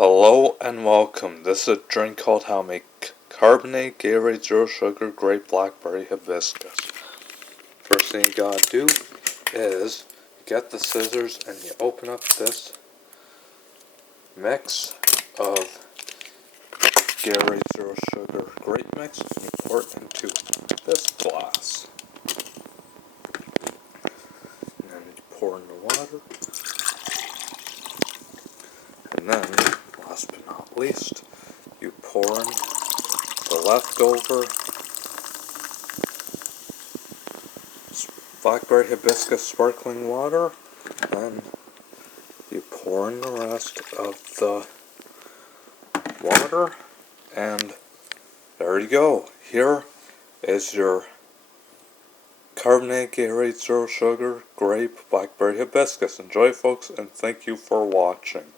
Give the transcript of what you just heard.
Hello and welcome. This is a drink called how to make Carbonated Gatorade Zero Sugar, Grape, Blackberry Hibiscus. First thing you gotta do is get the scissors and you open up this mix of Gatorade Zero Sugar Grape mix and you pour it into this glass. And then you pour in the water. And then, last but not least, you pour in the leftover Blackberry Hibiscus sparkling water, and you pour in the rest of the water, and there you go. Here is your Carbonated Gatorade Zero Sugar, Grape, Blackberry Hibiscus. Enjoy, folks, and thank you for watching.